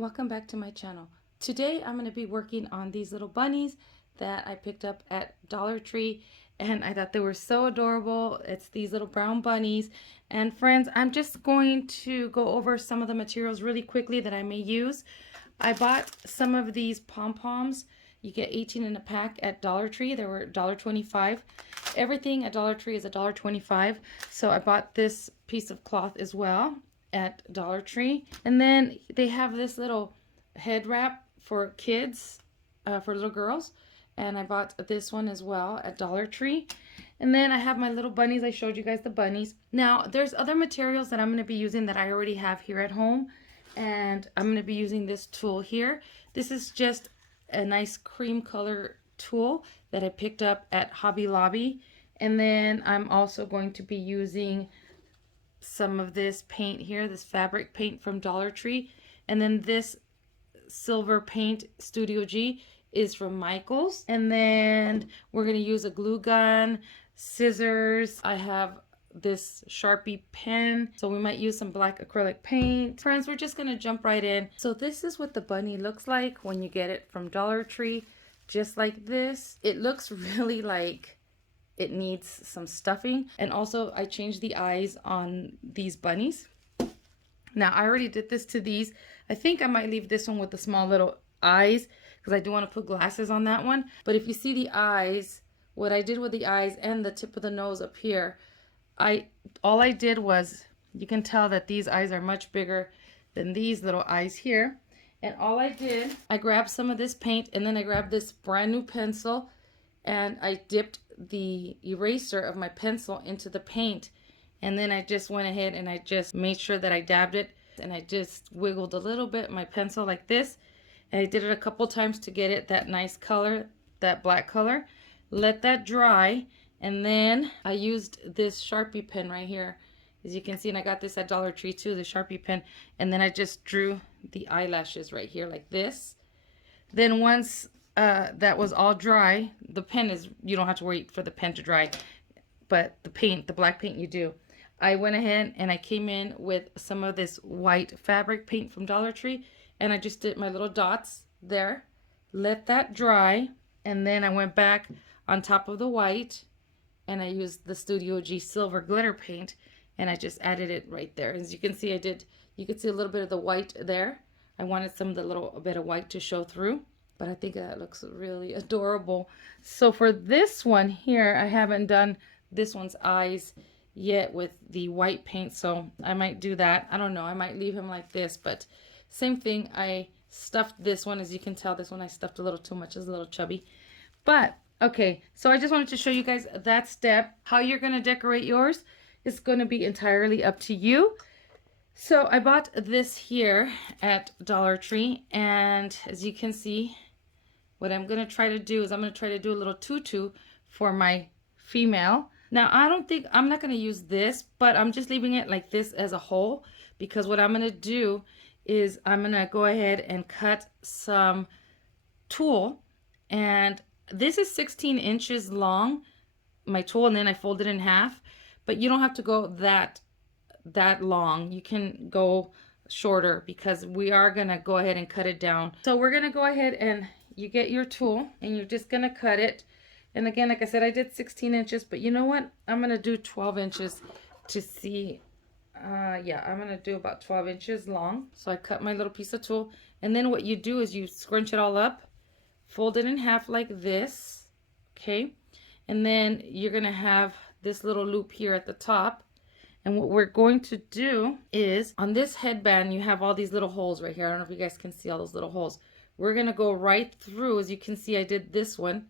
Welcome back to my channel. Today I'm going to be working on these little bunnies that I picked up at Dollar Tree, and I thought they were so adorable. It's these little brown bunnies. And friends, I'm just going to go over some of the materials really quickly that I may use. I bought some of these pom-poms. You get 18 in a pack at Dollar Tree. They were $1.25. Everything at Dollar Tree is $1.25. So I bought this piece of cloth as well at Dollar Tree. And then they have this little head wrap for kids, for little girls. And I bought this one as well at Dollar Tree. And then I have my little bunnies. I showed you guys the bunnies. Now, there's other materials that I'm going to be using that I already have here at home. And I'm going to be using this tool here. This is just a nice cream color tool that I picked up at Hobby Lobby. And then I'm also going to be using some of this paint here, this fabric paint from Dollar Tree. And then this silver paint Studio G is from Michaels. And then we're going to use a glue gun, scissors. I have this Sharpie pen, so we might use some black acrylic paint. Friends, we're just going to jump right in. So this is what the bunny looks like when you get it from Dollar Tree, just like this. It looks really like it needs some stuffing. And also I changed the eyes on these bunnies. Now I already did this to these. I think I might leave this one with the small little eyes because I do want to put glasses on that one. But if you see the eyes, what I did with the eyes and the tip of the nose up here, all I did was, you can tell that these eyes are much bigger than these little eyes here. And all I did, I grabbed some of this paint, and then I grabbed this brand new pencil, and I dipped the eraser of my pencil into the paint. And then I just went ahead and I just made sure that I dabbed it, and I just wiggled a little bit my pencil like this. And I did it a couple times to get it that nice color, that black color. Let that dry. And then I used this Sharpie pen right here, as you can see, and I got this at Dollar Tree too, the Sharpie pen. And then I just drew the eyelashes right here like this. Then once that was all dry, the pen is, you don't have to wait for the pen to dry, but the paint, the black paint, you do. I went ahead and I came in with some of this white fabric paint from Dollar Tree, and I just did my little dots there, let that dry, and then I went back on top of the white, and I used the Studio G silver glitter paint, and I just added it right there. As you can see, you can see a little bit of the white there. I wanted a little bit of white to show through, but I think that looks really adorable. So for this one here, I haven't done this one's eyes yet with the white paint, so I might do that. I don't know, I might leave him like this, but same thing. I stuffed this one. As you can tell, this one I stuffed a little too much. It's a little chubby, but okay, so I just wanted to show you guys that step. How you're going to decorate yours is going to be entirely up to you. So I bought this here at Dollar Tree, and as you can see, what I'm going to try to do is I'm going to try to do a little tutu for my female. Now, I'm not going to use this, but I'm just leaving it like this as a whole, because what I'm going to do is I'm going to go ahead and cut some tulle, and this is 16 inches long, my tulle, and then I fold it in half. But you don't have to go that long. You can go shorter, because we are going to go ahead and cut it down. So we're going to go ahead and you get your tulle, and you're just going to cut it. And again, like I said, I did 16 inches, but you know what? I'm going to do 12 inches to see. Yeah, I'm going to do about 12 inches long. So I cut my little piece of tulle. And then what you do is you scrunch it all up, fold it in half like this, okay? And then you're going to have this little loop here at the top. And what we're going to do is, on this headband, you have all these little holes right here. I don't know if you guys can see all those little holes. We're going to go right through. As you can see, I did this one.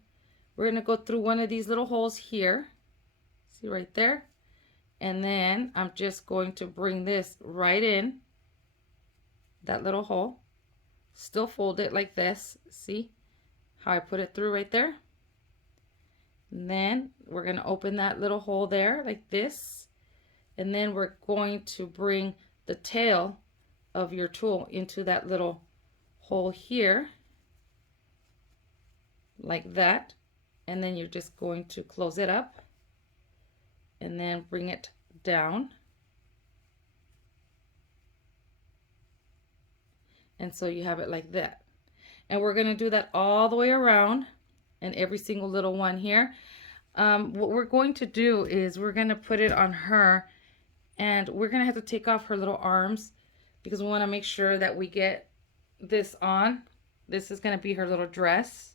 We're going to go through one of these little holes here. See right there? And then I'm just going to bring this right in that little hole. Still fold it like this. See how I put it through right there? And then we're going to open that little hole there like this. And then we're going to bring the tail of your tulle into that little hole here like that. And then you're just going to close it up and then bring it down. And so you have it like that. And we're gonna do that all the way around and every single little one here. What we're going to do is we're gonna put it on her, and we're gonna have to take off her little arms because we wanna make sure that we get this on. This is gonna be her little dress.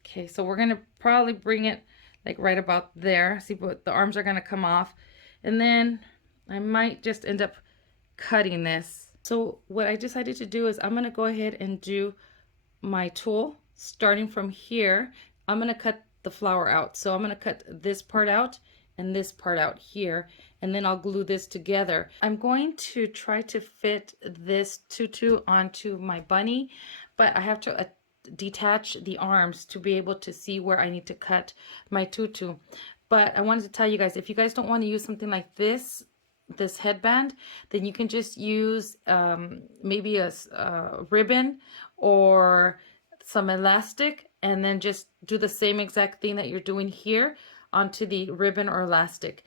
Okay, so we're gonna probably bring it like right about there. See, but the arms are gonna come off. And then I might just end up cutting this. So what I decided to do is I'm gonna go ahead and do my tulle starting from here. I'm gonna cut the flower out. So I'm gonna cut this part out and this part out here, and then I'll glue this together. I'm going to try to fit this tutu onto my bunny, but I have to detach the arms to be able to see where I need to cut my tutu. But I wanted to tell you guys, if you guys don't want to use something like this headband, then you can just use maybe a ribbon or some elastic, and then just do the same exact thing that you're doing here onto the ribbon or elastic.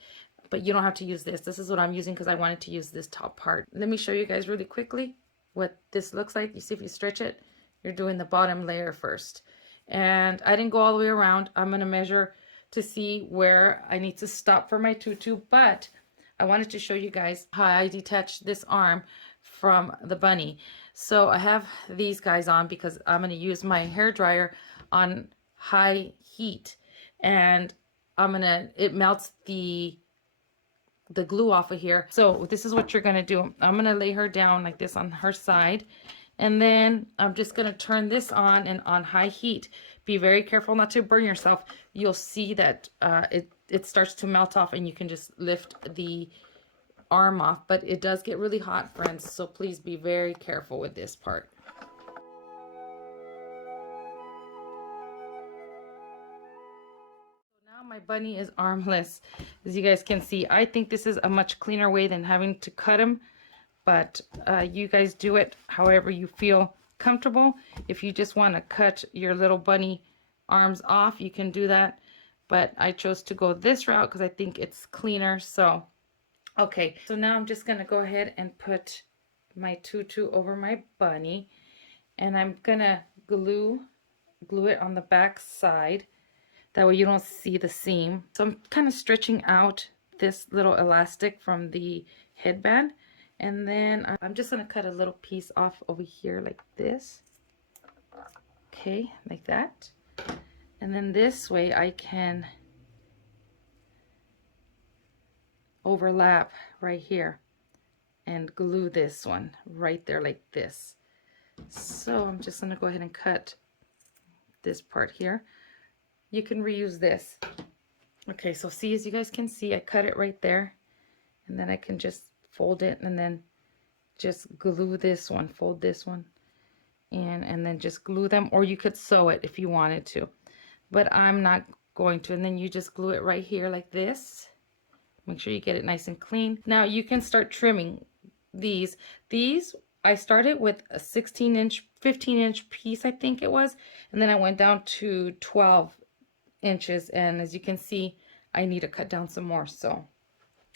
But you don't have to use this. This is what I'm using because I wanted to use this top part. Let me show you guys really quickly what this looks like. You see, if you stretch it, you're doing the bottom layer first. And I didn't go all the way around. I'm going to measure to see where I need to stop for my tutu, but I wanted to show you guys how I detach this arm from the bunny. So I have these guys on because I'm going to use my hair dryer on high heat, and it melts the glue off of here. So this is what you're going to do. I'm going to lay her down like this on her side, and then I'm just going to turn this on and on high heat. Be very careful not to burn yourself. You'll see that it starts to melt off, and you can just lift the arm off, but it does get really hot, friends, so please be very careful with this part. Now my bunny is armless. As you guys can see, I think this is a much cleaner way than having to cut him, but you guys do it however you feel comfortable. If you just want to cut your little bunny arms off, you can do that, but I chose to go this route because I think it's cleaner. So okay, so now I'm just gonna go ahead and put my tutu over my bunny, and I'm gonna glue it on the back side. That way you don't see the seam. So I'm kind of stretching out this little elastic from the headband, and then I'm just gonna cut a little piece off over here like this. Okay, like that. And then this way I can overlap right here and glue this one right there like this. So I'm just gonna go ahead and cut this part here. You can reuse this. Okay, so see, as you guys can see, I cut it right there, and then I can just fold it and then just glue this one, fold this one, and then just glue them, or you could sew it if you wanted to, but I'm not going to. And then you just glue it right here like this. Make sure you get it nice and clean. Now you can start trimming these. I started with a 16-inch, 15-inch piece, I think it was, and then I went down to 12 inches, and as you can see, I need to cut down some more. So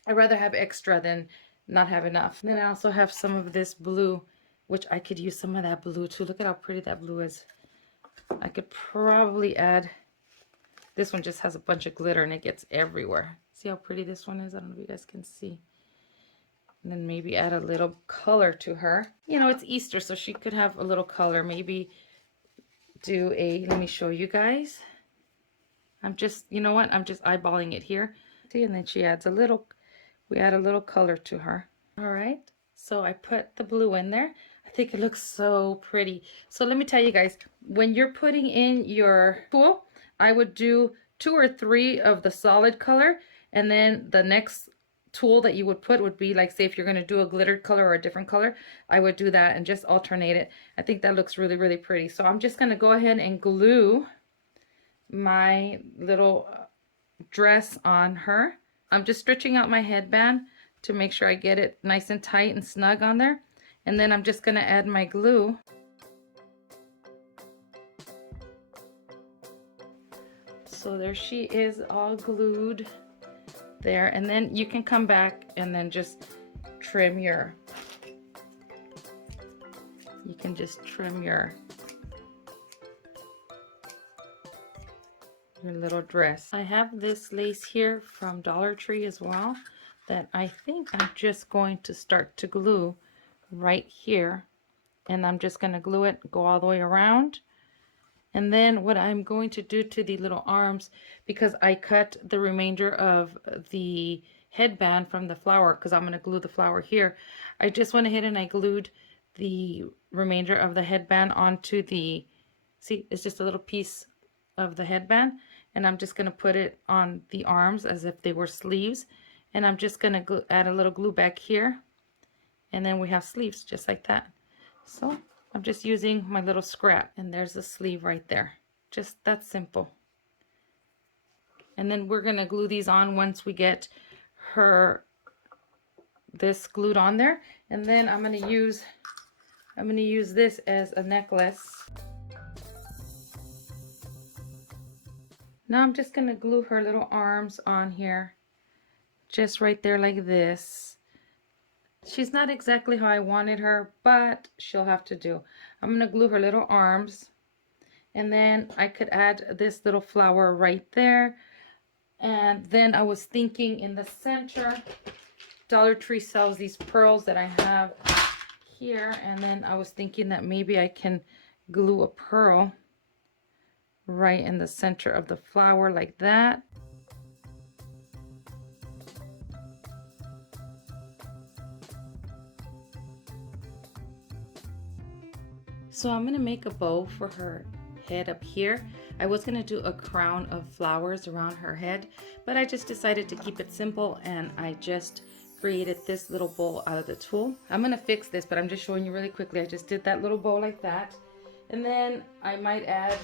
I'd rather have extra than not have enough. And then I also have some of this blue, which I could use some of that blue too. Look at how pretty that blue is. I could probably add, this one just has a bunch of glitter and it gets everywhere. See how pretty this one is? I don't know if you guys can see. And then maybe add a little color to her. You know, it's Easter, so she could have a little color. Maybe do let me show you guys. You know what? I'm just eyeballing it here. See, and then she adds we add a little color to her. All right, so I put the blue in there. I think it looks so pretty. So let me tell you guys, when you're putting in your tulle, I would do 2 or 3 of the solid color, and then the next tulle that you would put would be, like, say if you're going to do a glittered color or a different color, I would do that and just alternate it. I think that looks really, really pretty. So I'm just going to go ahead and glue my little dress on her. I'm just stretching out my headband to make sure I get it nice and tight and snug on there. And then I'm just going to add my glue. So there she is, all glued there. And then you can come back and then just trim your you can just trim your little dress. I have this lace here from Dollar Tree as well that I think I'm just going to start to glue right here, and I'm just going to glue it, go all the way around. And then what I'm going to do to the little arms, because I cut the remainder of the headband from the flower, because I'm going to glue the flower here, I just went ahead and I glued the remainder of the headband onto the, see, it's just a little piece of the headband, and I'm just going to put it on the arms as if they were sleeves, and I'm just going to add a little glue back here, and then we have sleeves just like that. So I'm just using my little scrap, and there's the sleeve right there. Just that simple. And then we're going to glue these on once we get this glued on there, and then I'm going to use this as a necklace. Now I'm just going to glue her little arms on here, just right there like this. She's not exactly how I wanted her, but she'll have to do. I'm going to glue her little arms, and then I could add this little flower right there. And then I was thinking in the center, Dollar Tree sells these pearls that I have here, and then I was thinking that maybe I can glue a pearl right in the center of the flower like that. So I'm gonna make a bow for her head up here. I was gonna do a crown of flowers around her head, but I just decided to keep it simple, and I just created this little bow out of the tulle. I'm gonna fix this, but I'm just showing you really quickly. I just did that little bow like that, and then I might add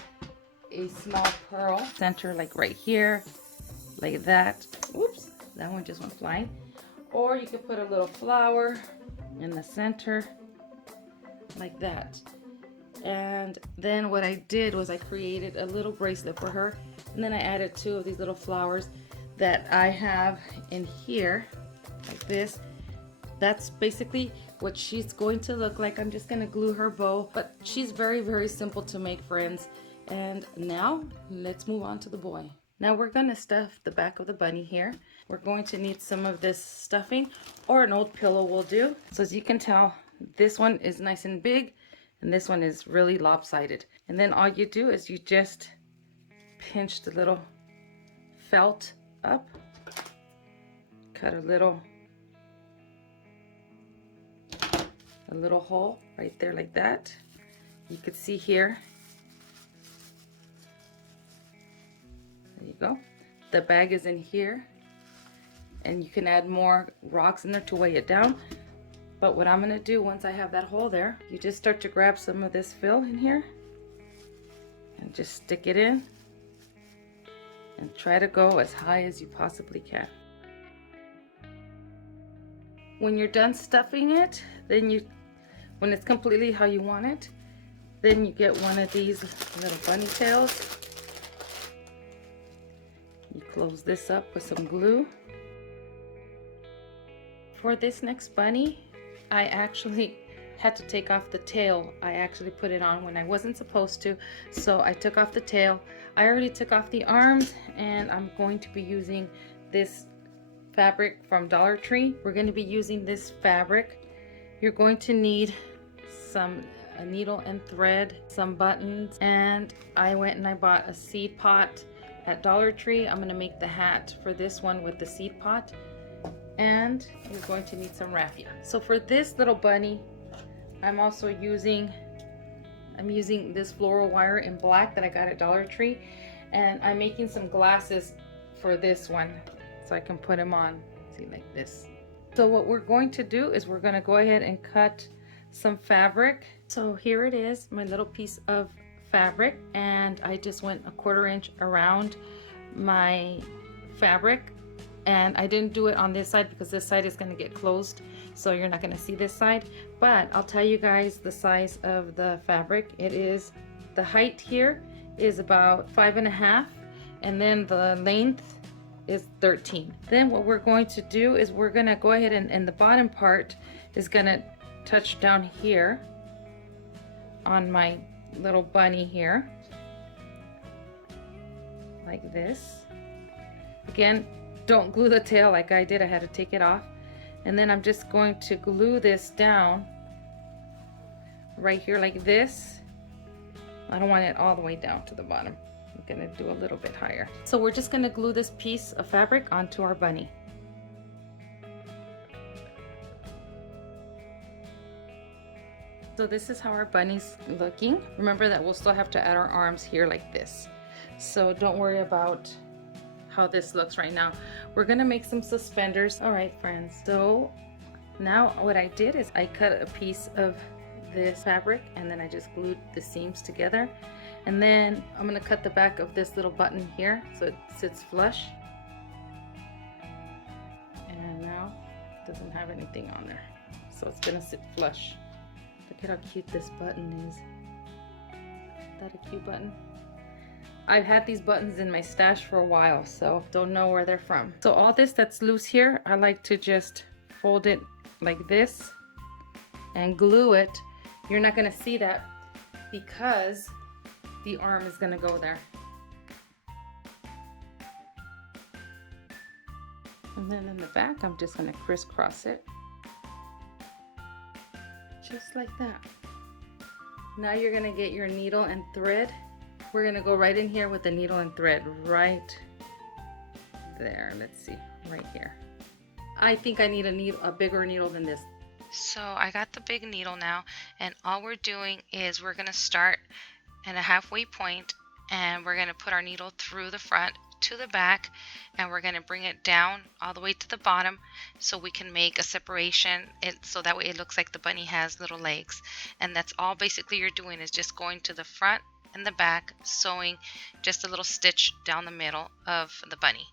a small pearl center, like right here, like that. Oops, that one just went flying. Or you could put a little flower in the center like that. And then what I did was I created a little bracelet for her, and then I added 2 of these little flowers that I have in here like this. That's basically what she's going to look like. I'm just going to glue her bow, but she's very, very simple to make, friends. And now let's move on to the boy. Now we're going to stuff the back of the bunny here. We're going to need some of this stuffing, or an old pillow will do. So as you can tell, this one is nice and big, and this one is really lopsided. And then all you do is you just pinch the little felt up, cut a little hole right there like that. You could see here. There you go. The bag is in here, and you can add more rocks in there to weigh it down. But what I'm going to do once I have that hole there, you just start to grab some of this fill in here and just stick it in, and try to go as high as you possibly can. When you're done stuffing it, then when it's completely how you want it, then you get one of these little bunny tails. You close this up with some glue. For this next bunny, I actually had to take off the tail. I actually put it on when I wasn't supposed to, so I took off the tail. I already took off the arms, and I'm going to be using this fabric from Dollar Tree. We're going to be using this fabric. You're going to need a needle and thread, some buttons, and I went and I bought a seed pot at Dollar Tree. I'm going to make the hat for this one with the seed pot, and you're going to need some raffia. So for this little bunny, I'm using this floral wire in black that I got at Dollar Tree, and I'm making some glasses for this one so I can put them on, see, like this. So what we're going to do is we're going to go ahead and cut some fabric. So here it is, my little piece of fabric, and I just went 1/4 inch around my fabric, and I didn't do it on this side because this side is going to get closed, so you're not going to see this side. But I'll tell you guys the size of the fabric. It is, the height here is about 5.5, and then the length is 13. Then what we're going to do is we're going to go ahead and the bottom part is going to touch down here, on my little bunny here, like this. Again, don't glue the tail like I did. I had to take it off. And then I'm just going to glue this down right here like this. I don't want it all the way down to the bottom. I'm gonna do a little bit higher. So we're just gonna glue this piece of fabric onto our bunny. So this is how our bunny's looking. Remember that we'll still have to add our arms here like this. So don't worry about how this looks right now. We're gonna make some suspenders. All right, friends. So now what I did is I cut a piece of this fabric and then I just glued the seams together. And then I'm gonna cut the back of this little button here so it sits flush. And now it doesn't have anything on there. So it's gonna sit flush. Look at how cute this button is. Isn't that a cute button? I've had these buttons in my stash for a while, so don't know where they're from. So all this that's loose here, I like to just fold it like this and glue it. You're not gonna see that because the arm is gonna go there. And then in the back, I'm just gonna crisscross it. Just like that. Now you're gonna get your needle and thread. We're gonna go right in here with the needle and thread right there. Let's see, right here. I think I need a bigger needle than this. So I got the big needle now, and all we're doing is we're gonna start at a halfway point, and we're gonna put our needle through the front to the back, and we're gonna bring it down all the way to the bottom so we can make a separation so that way it looks like the bunny has little legs. And that's all basically you're doing, is just going to the front and the back, sewing just a little stitch down the middle of the bunny.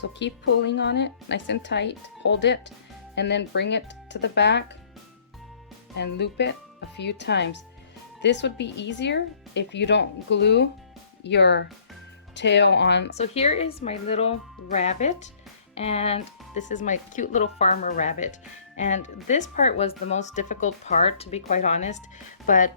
So keep pulling on it nice and tight, hold it, and then bring it to the back and loop it a few times. This would be easier if you don't glue your tail on. So here is my little rabbit, and this is my cute little farmer rabbit. And this part was the most difficult part, to be quite honest, but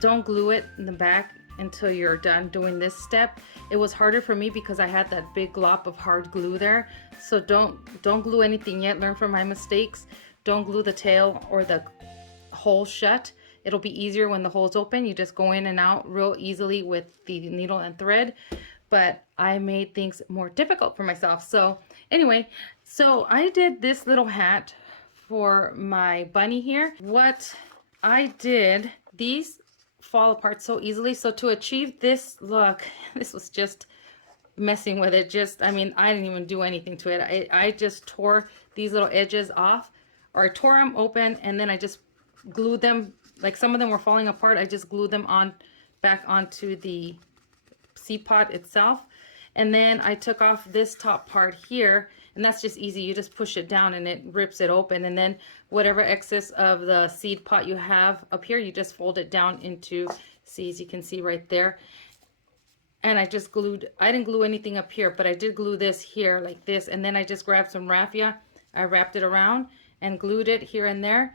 don't glue it in the back until you're done doing this step. It was harder for me because I had that big glop of hard glue there. So don't glue anything yet. Learn from my mistakes. Don't glue the tail or the hole shut. It'll be easier when the hole's open. You just go in and out real easily with the needle and thread. But I made things more difficult for myself. So anyway, so I did this little hat for my bunny here. What I did, these fall apart so easily. So to achieve this look, this was just messing with it. I mean, I didn't even do anything to it. I just tore these little edges off, or I tore them open, and then I just glued them. Like some of them were falling apart. I just glued them on back onto the seed pot itself. And then I took off this top part here, and that's just easy. You just push it down and it rips it open. And then whatever excess of the seed pot you have up here, you just fold it down into, see, as you can see right there. And I just glued, I didn't glue anything up here, but I did glue this here like this. And then I just grabbed some raffia. I wrapped it around and glued it here and there.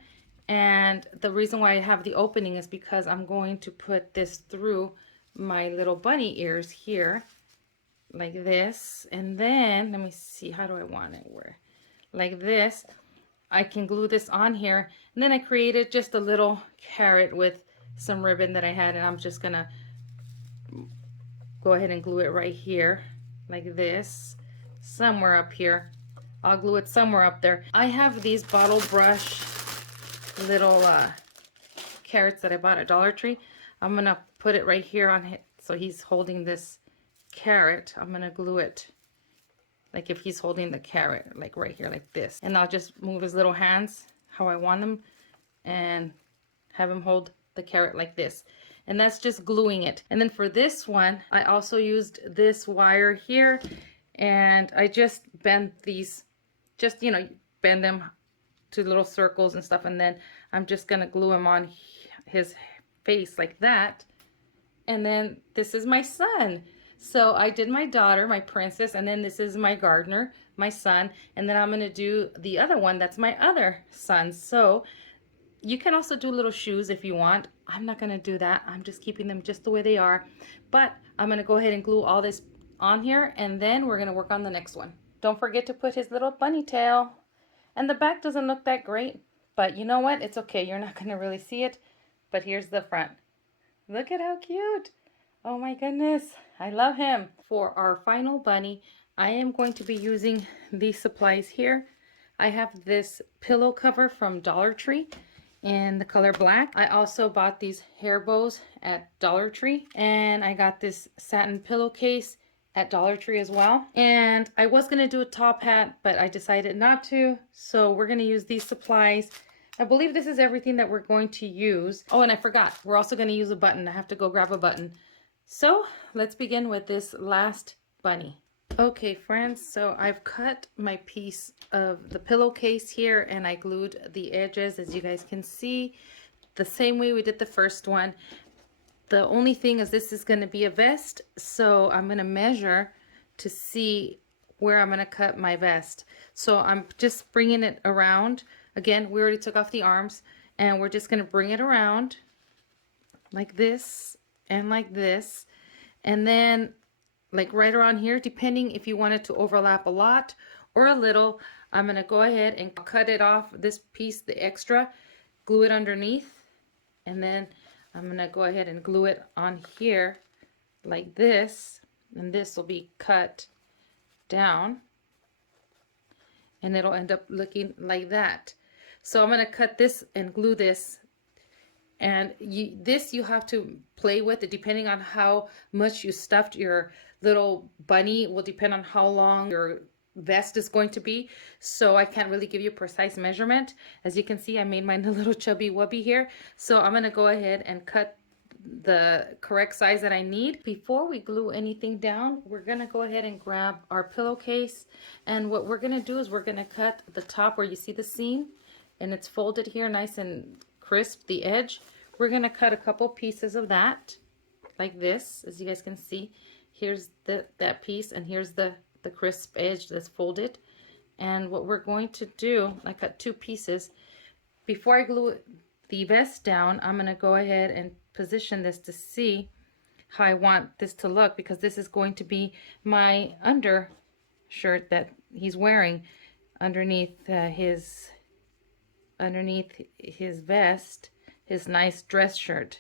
And the reason why I have the opening is because I'm going to put this through my little bunny ears here like this. And then let me see, how do I want it, where like this. I can glue this on here, and then I created just a little carrot with some ribbon that I had, and I'm just gonna go ahead and glue it right here like this, somewhere up here. I'll glue it somewhere up there. I have these bottle brush little carrots that I bought at Dollar Tree. I'm gonna put it right here on it, so he's holding this carrot. I'm gonna glue it like if he's holding the carrot, like right here like this, and I'll just move his little hands how I want them and have him hold the carrot like this. And that's just gluing it. And then for this one, I also used this wire here, and I just bent these, just, you know, bend them to little circles and stuff, and then I'm just gonna glue him on his face like that. And then this is my son. So I did my daughter, my princess, and then this is my gardener, my son, and then I'm gonna do the other one, that's my other son. So you can also do little shoes if you want. I'm not gonna do that. I'm just keeping them just the way they are. But I'm gonna go ahead and glue all this on here, and then we're gonna work on the next one. Don't forget to put his little bunny tail. And the back doesn't look that great, but you know what? It's okay. You're not gonna really see it. But here's the front. Look at how cute. Oh my goodness. I love him. For our final bunny, I am going to be using these supplies here. I have this pillow cover from Dollar Tree in the color black. I also bought these hair bows at Dollar Tree, and I got this satin pillowcase at Dollar Tree as well. And I was going to do a top hat, but I decided not to. So we're going to use these supplies. I believe this is everything that we're going to use. Oh, and I forgot. We're also going to use a button. I have to go grab a button. So let's begin with this last bunny. Okay, friends, so I've cut my piece of the pillowcase here, and I glued the edges, as you guys can see, the same way we did the first one. The only thing is this is going to be a vest, so I'm going to measure to see where I'm going to cut my vest. So I'm just bringing it around. Again, we already took off the arms, and we're just going to bring it around like this and like this, and then like right around here, depending if you want it to overlap a lot or a little. I'm going to go ahead and cut it off, this piece, the extra, glue it underneath, and then I'm going to go ahead and glue it on here like this, and this will be cut down, and it'll end up looking like that. So I'm going to cut this and glue this, and this you have to play with it depending on how much you stuffed your little bunny. Will depend on how long your vest is going to be. So I can't really give you a precise measurement. As you can see, I made mine a little chubby wubby here. So I'm going to go ahead and cut the correct size that I need. Before we glue anything down, we're going to go ahead and grab our pillowcase. And what we're going to do is we're going to cut the top where you see the seam, and it's folded here nice and crisp, the edge. We're going to cut a couple pieces of that like this, as you guys can see. Here's that piece, and here's the crisp edge that's folded. And what we're going to do, I cut two pieces. Before I glue the vest down, I'm going to go ahead and position this to see how I want this to look, because this is going to be my undershirt that he's wearing underneath his vest, his nice dress shirt.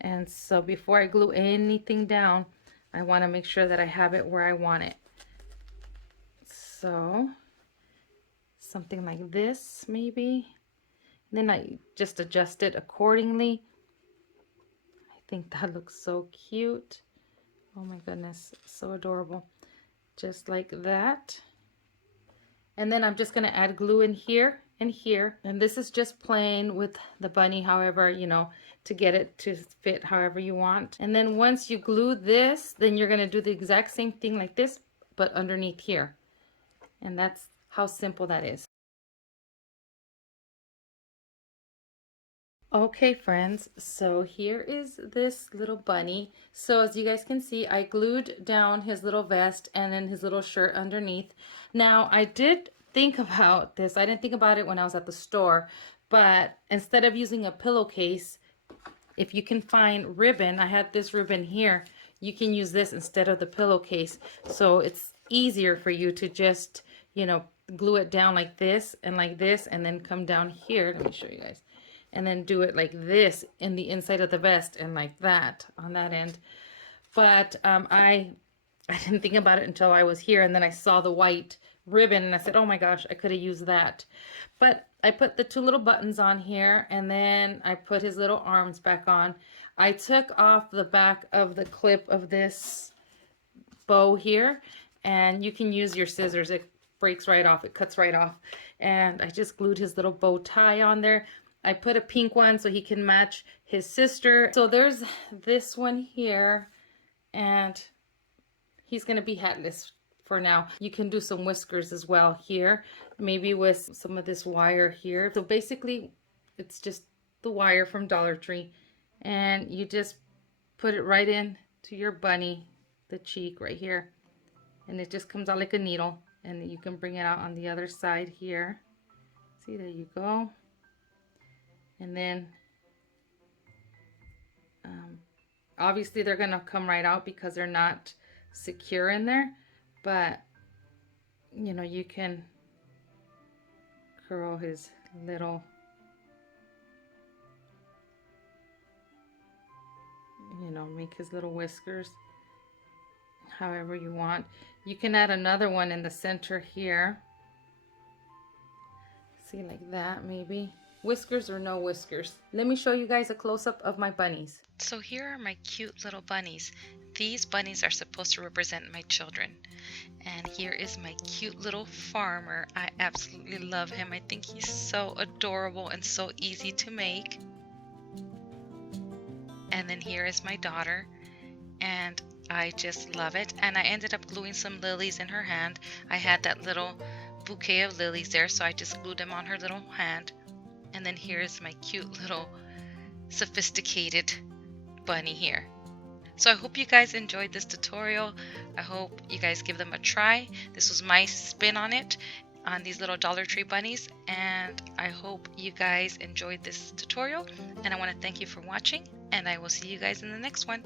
And so before I glue anything down, I want to make sure that I have it where I want it. So something like this maybe. And then I just adjust it accordingly. I think that looks so cute. Oh my goodness, so adorable. Just like that. And then I'm just going to add glue in here and here. And this is just plain with the bunny, however, you know, to get it to fit however you want. And then once you glue this, then you're going to do the exact same thing like this, but underneath here. And that's how simple that is. Okay, friends, so here is this little bunny. So as you guys can see, I glued down his little vest and then his little shirt underneath. Now, I did think about this. I didn't think about it when I was at the store, but instead of using a pillowcase, if you can find ribbon, I had this ribbon here, you can use this instead of the pillowcase. So it's easier for you to just, you know, glue it down like this, and then come down here. Let me show you guys. And then do it like this in the inside of the vest, and like that on that end. But I didn't think about it until I was here, and then I saw the white ribbon, and I said, oh my gosh, I could have used that. But I put the two little buttons on here, and then I put his little arms back on. I took off the back of the clip of this bow here, and you can use your scissors. It breaks right off, it cuts right off. And I just glued his little bow tie on there. I put a pink one so he can match his sister. So there's this one here, and he's gonna be hatless for now. You can do some whiskers as well here, maybe with some of this wire here. So basically it's just the wire from Dollar Tree, and you just put it right in to your bunny, the cheek right here, and it just comes out like a needle, and you can bring it out on the other side here. See, there you go. And then um, obviously they're gonna come right out because they're not secure in there, but you know, you can curl his little, you know, make his little whiskers however you want. You can add another one in the center here. See, like that maybe. Whiskers or no whiskers. Let me show you guys a close-up of my bunnies. So here are my cute little bunnies. These bunnies are supposed to represent my children. And here is my cute little farmer. I absolutely love him. I think he's so adorable and so easy to make. And then here is my daughter. And I just love it. And I ended up gluing some lilies in her hand. I had that little bouquet of lilies there, so I just glued them on her little hand. And then here's my cute little sophisticated bunny here. So I hope you guys enjoyed this tutorial. I hope you guys give them a try. This was my spin on it, on these little Dollar Tree bunnies, and I hope you guys enjoyed this tutorial, and I want to thank you for watching, and I will see you guys in the next one.